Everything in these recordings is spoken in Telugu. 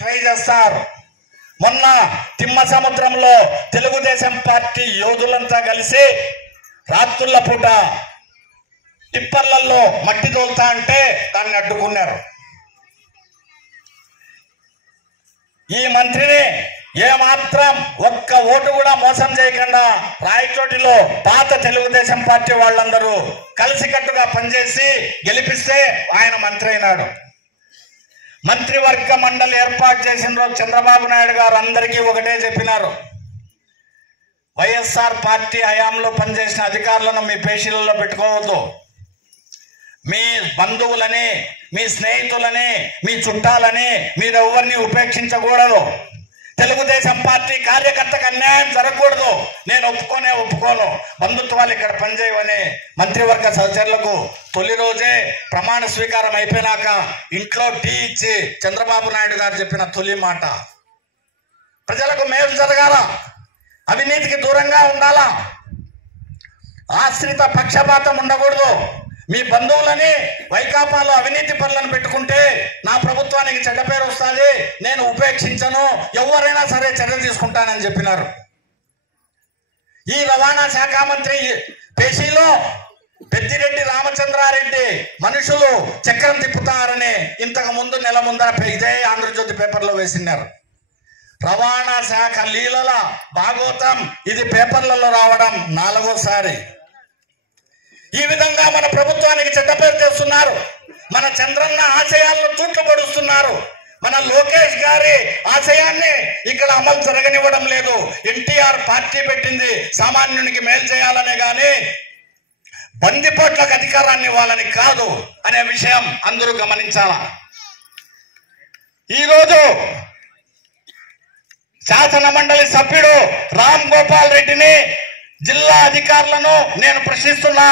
ట్రై చేస్తారు. మొన్న తిమ్మ సముద్రంలో తెలుగుదేశం పార్టీ యోధులంతా కలిసి రాత్రుల పూట టిప్పర్లలో మట్టి తోలుతా అంటే దాన్ని అడ్డుకున్నారు. ఈ మంత్రిని ఏమాత్రం ఒక్క ఓటు కూడా మోసం చేయకుండా రాయచోటిలో పాత తెలుగుదేశం పార్టీ వాళ్ళందరూ కలిసికట్టుగా పనిచేసి గెలిపిస్తే ఆయన మంత్రి అయినాడు. మంత్రివర్గ మండలి ఏర్పాటు చేసిన రోజు చంద్రబాబు నాయుడు గారు అందరికీ ఒకటే చెప్పినారు, వైఎస్ఆర్ పార్టీ హయాంలో పనిచేసిన అధికారులను మీ పేషీలలో పెట్టుకోవద్దు, మీ బంధువులని, మీ స్నేహితులని, మీ చుట్టాలని మీరు ఎవరిని ఉపేక్షించకూడదు. తెలుగుదేశం పార్టీ కార్యకర్తకు అన్యాయం జరగకూడదు. నేను ఒప్పుకోను, బంధుత్వాలు ఇక్కడ పనిచేయవని మంత్రివర్గ సహచరులకు తొలి రోజే ప్రమాణ స్వీకారం అయిపోయినాక ఇంట్లో టీ ఇచ్చి చంద్రబాబు నాయుడు గారు చెప్పిన తొలి మాట, ప్రజలకు మేలు జరగాల, అవినీతికి దూరంగా ఉండాలా, ఆశ్రిత పక్షపాతం ఉండకూడదు, మీ బంధువులని వైకాపాలో అవినీతి పనులను పెట్టుకుంటే నా ప్రభుత్వానికి చెడ్డ పేరు వస్తుంది, నేను ఉపేక్షించను, ఎవరైనా సరే చర్య తీసుకుంటానని చెప్పినారు. ఈ రవాణా శాఖ మంత్రి పేషీలో పెద్దిరెడ్డి రామచంద్రారెడ్డి మనుషులు చక్రం తిప్పుతారని ఇంతకు ముందు నెల ముందర ఇదే ఆంధ్రజ్యోతి పేపర్లో వేసినారు. రవాణా శాఖ లీలల భాగోతం ఇది పేపర్లలో రావడం 4వసారి. ఈ విధంగా మన ప్రభుత్వానికి చెడ్డ పేరు తెస్తున్నారు. మన చంద్రన్న ఆశయాలను తూట్లు పడుస్తున్నారు. మన లోకేష్ గారి ఆశయాన్ని ఇక్కడ అమలు జరగనివ్వడం లేదు. ఎన్టీఆర్ పార్టీ పెట్టింది సామాన్యునికి మేలు చేయాలనే గాని బందిపోట్లకు అధికారాన్ని ఇవ్వాలని కాదు అనే విషయం అందరూ గమనించాలా. ఈరోజు శాసన మండలి సభ్యుడు రామ్ గోపాల్ రెడ్డిని, జిల్లా అధికారులను నేను ప్రశ్నిస్తున్నా,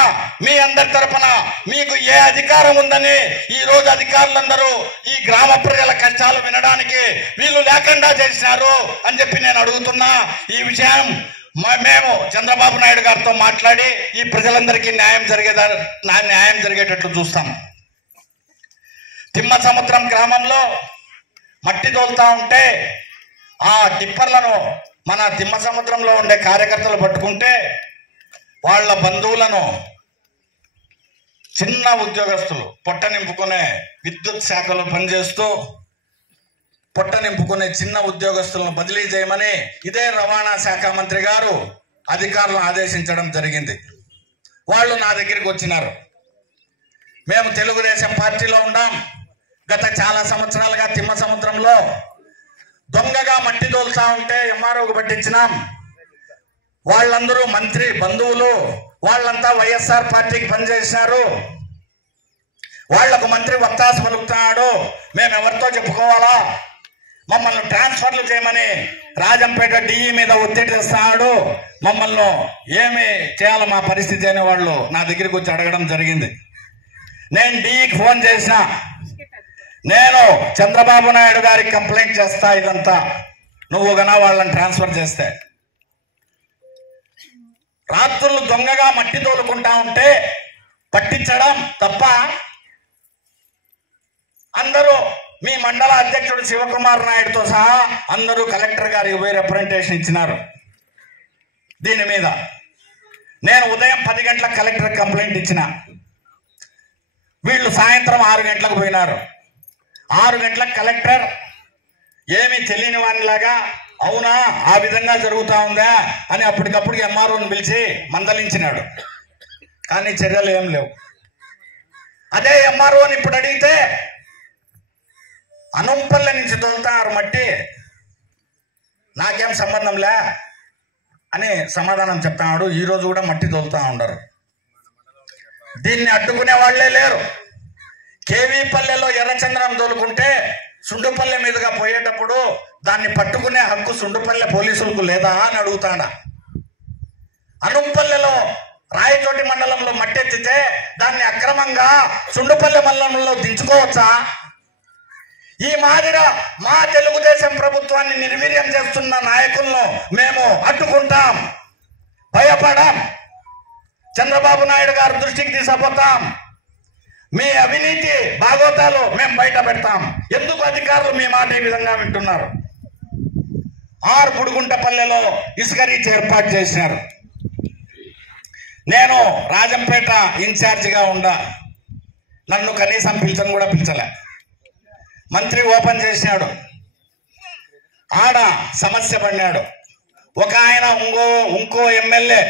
మీ అందరి తరపున మీకు ఏ అధికారం ఉందని ఈ రోజు అధికారులందరూ ఈ గ్రామ ప్రజల కష్టాలు వినడానికి వీళ్ళు లేకుండా చేసినారు అని చెప్పి నేను అడుగుతున్నా. ఈ విషయం మేము చంద్రబాబు నాయుడు గారితో మాట్లాడి ఈ ప్రజలందరికీ న్యాయం జరిగేటట్లు చూస్తాం. తిమ్మ సముద్రం గ్రామంలో మట్టి తోలుతా ఉంటే ఆ టిప్పర్లను మన తిమ్మ సముద్రంలో ఉండే కార్యకర్తలు పట్టుకుంటే వాళ్ళ బంధువులను, చిన్న ఉద్యోగస్తులు, పొట్ట నింపుకునే విద్యుత్ శాఖలో పనిచేస్తూ పొట్ట నింపుకునే చిన్న ఉద్యోగస్తులను బదిలీ చేయమని ఇదే రవాణా శాఖ మంత్రి గారు అధికారులను ఆదేశించడం జరిగింది. వాళ్ళు నా దగ్గరికి వచ్చినారు. మేము తెలుగుదేశం పార్టీలో ఉన్నాం, గత చాలా సంవత్సరాలుగా తిమ్మ సముద్రంలో దొంగగా మట్టి తోలుతా ఉంటే ఎంఆర్ఓకు పట్టించినాం. వాళ్ళందరూ మంత్రి బంధువులు, వాళ్ళంతా వైఎస్ఆర్ పార్టీకి పనిచేసినారు. వాళ్లకు మంత్రి వత్తాసు పలుకుతున్నాడు, మేము ఎవరితో చెప్పుకోవాలా, మమ్మల్ని ట్రాన్స్ఫర్లు చేయమని రాజంపేట డిఈ మీద ఒత్తిడి తెస్తున్నాడు, మమ్మల్ని ఏమి చేయాలి మా పరిస్థితి అనే వాళ్ళు నా దగ్గరికి వచ్చి అడగడం జరిగింది. నేను డిఈకి ఫోన్ చేసిన, నేను చంద్రబాబు నాయుడు గారికి కంప్లైంట్ చేస్తా, ఇదంతా నువ్వు గనా వాళ్ళని ట్రాన్స్ఫర్ చేస్తే. రాత్రులు దొంగగా మట్టి తోలుకుంటా ఉంటే పట్టించడం తప్ప? అందరూ మీ మండల అధ్యక్షుడు శివకుమార్ నాయుడుతో సహా అందరూ కలెక్టర్ గారికి పోయి రిప్రజెంటేషన్ ఇచ్చినారు. దీని మీద నేను ఉదయం 10 గంటలకు కలెక్టర్ కంప్లైంట్ ఇచ్చిన, వీళ్ళు సాయంత్రం 6 గంటలకు పోయినారు. 6 గంటలకు కలెక్టర్ ఏమీ తెలియని వానిలాగా అవునా ఆ విధంగా జరుగుతా ఉందా అని అప్పటికప్పుడు ఎంఆర్ఓని పిలిచి మందలించినాడు. కానీ చర్యలు ఏం లేవు. అదే ఎంఆర్ఓని ఇప్పుడు అడిగితే అనుంపల్లె నుంచి తోలుతారు మట్టి, నాకేం సంబంధంలే అని సమాధానం చెప్తాడు. ఈరోజు కూడా మట్టి తోలుతా ఉండరు. దీన్ని అడ్డుకునే వాళ్లే లేరు. కేవీపల్లెలో ఎర్రచంద్రం తోలుకుంటే సుండుపల్లె మీదుగా పోయేటప్పుడు దాన్ని పట్టుకునే హక్కు సుండుపల్లె పోలీసులకు లేదా అని అడుగుతాడా? అనుంపల్లెలో రాయచోటి మండలంలో మట్టెత్తితే దాన్ని అక్రమంగా సుండుపల్లె మండలంలో దించుకోవచ్చా? ఈ మాదిర మా తెలుగుదేశం ప్రభుత్వాన్ని నిర్వీర్యం చేస్తున్న నాయకులను మేము అడ్డుకుంటాం, భయపడాం, చంద్రబాబు నాయుడు గారి దృష్టికి తీసుకుపోతాం. మీ అవినీతి బాగోతాలు మేము బయట పెడతాం. ఎందుకు అధికారులు మీ మాట ఈ విధంగా వింటున్నారు? పుడుగుంటపల్లెలో ఇసుక రీచ్ ఏర్పాటు చేసినారు. నేను రాజంపేట ఇన్ఛార్జిగా ఉండా, నన్ను కనీసం పిలిచని కూడా పిలిచలే. మంత్రి ఓపెన్ చేసినాడు, ఆడ సమస్య పడినాడు. ఒక ఆయన ఇంకో ఎమ్మెల్యే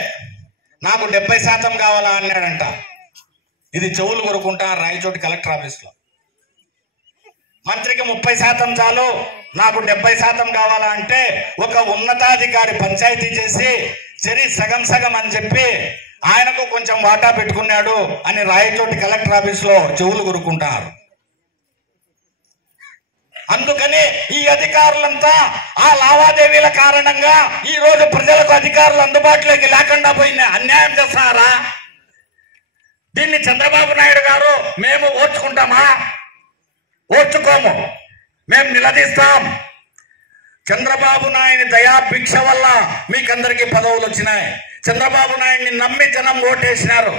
నాకు 70% కావాలా అన్నాడంట. ఇది చెవులు కొరుకుంటా రాయచోటి కలెక్టర్ ఆఫీస్లో. మంత్రికి 30% చాలు, నాకు 70% కావాలా అంటే ఒక ఉన్నతాధికారి పంచాయతీ చేసి సగం సగం అని చెప్పి ఆయనకు కొంచెం వాటా పెట్టుకున్నాడు అని రాయచోటి కలెక్టర్ ఆఫీస్లో చెవులు కొరుకుంటారు. అందుకని ఈ అధికారులంతా ఆ లావాదేవీల కారణంగా ఈ రోజు ప్రజలకు అధికారులు అందుబాటులోకి లేకుండా పోయింది. అన్యాయం చేస్తున్నారా? దీన్ని చంద్రబాబు నాయుడు గారు మేము ఓర్చుకుంటామా? ఓర్చుకోము. మేము నిలదీస్తాం. చంద్రబాబు నాయుడు దయాభిక్ష వల్ల మీకందరికీ పదవులు వచ్చినాయి. చంద్రబాబు నాయుడిని నమ్మి జనం ఓటేసినారు.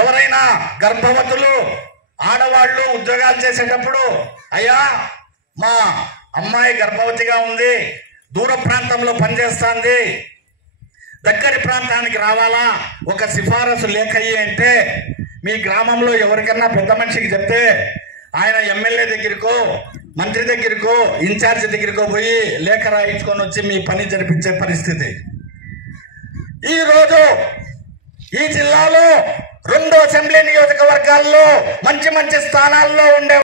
ఎవరైనా గర్భవతులు ఆడవాళ్ళు ఉద్యోగాలు చేసేటప్పుడు, అయ్యా మా అమ్మాయి గర్భవతిగా ఉంది, దూర ప్రాంతంలో పనిచేస్తుంది, దగ్గరి ప్రాంతానికి రావాలా, ఒక సిఫారసు లేఖ అంటే మీ గ్రామంలో ఎవరికన్నా పెద్ద మనిషికి చెప్తే ఆయన ఎమ్మెల్యే దగ్గరకో మంత్రి దగ్గరకో ఇన్ఛార్జి దగ్గరకో పోయి లేఖ రాయించుకొని వచ్చి మీ పని జరిపించే పరిస్థితి. ఈరోజు ఈ జిల్లాలో 2 అసెంబ్లీ నియోజకవర్గాల్లో మంచి స్థానాల్లో ఉండే